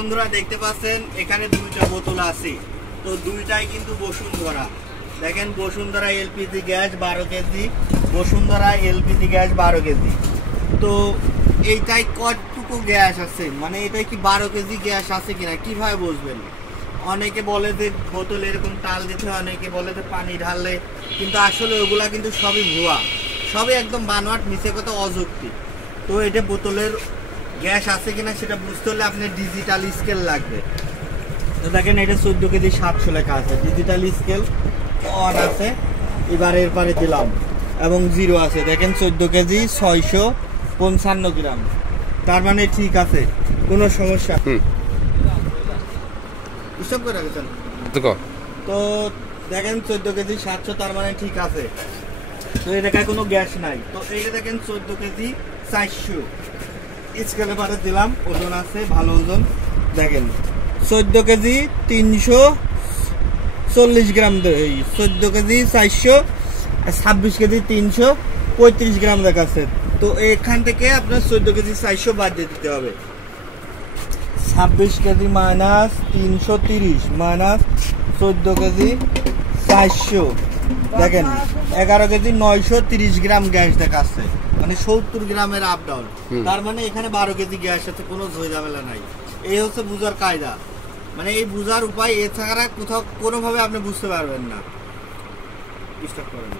বন্ধুরা দেখতে পাচ্ছেন এখানে দুইটা বোতল আছে, তো দুইটাই কিন্তু বসুন্ধরা। দেখেন Bashundhara LPG gas 12 KG, Bashundhara LPG gas 12 KG. তো এইটাই কতটুকু গ্যাস আছে, মানে এটাই কি 12 কেজি গ্যাস আছে কিনা কিভাবে বুঝবেন? অনেকে বলে যে বোতল এরকম টাল দিতে হয়, অনেকে বলে যে পানি ঢাললে, কিন্তু আসলে ওগুলা কিন্তু সবই ভুয়া, সবই একদম বানোয়াট, মিছে কথা, অযৌক্তিক। তো এটা বোতলের গ্যাস আছে কিনা সেটা বুঝতে হলে আপনার ডিজিটাল স্কেল লাগবে। তো দেখেন এটা 14 কেজি 700 লেখা আছে, ডিজিটাল স্কেল অন আছে। এবার এরপরে দিলাম এবং 0 আছে। দেখেন 14 কেজি 655 গ্রাম, তার মানে ঠিক আছে, কোনো সমস্যা। হিসাব করে রাখছেন তো দেখেন 14 কেজি 700, তার মানে ঠিক আছে। তো এই জায়গায় কোনো গ্যাস নাই। তো এইটা দেখেন 14 কেজি 400 স্কেলে পারে দিলাম, ওজন আছে, ভালো ওজন। দেখেন 14 কেজি 340 গ্রাম, 14 কেজি 400, 26 কেজি 335 গ্রাম দেখাচ্ছে। তো এখান থেকে আপনার 14 কেজি 400 বাদ দিয়ে দিতে হবে। 26 কেজি মাইনাস 330 মাইনাস 14 কেজি 400, দেখেন 11 কেজি 930 গ্রাম গ্যাস দেখাচ্ছে, মানে 70 গ্রামের আপ ডাউন। তার মানে এখানে 12 কেজি গ্যাস আছে, কোনো ঝামেলা নাই। এই হচ্ছে বুঝার কায়দা, মানে এই বুঝার উপায়, এছাড়া কোথাও কোনোভাবে আপনি বুঝতে পারবেন না। স্টার্ট করেন।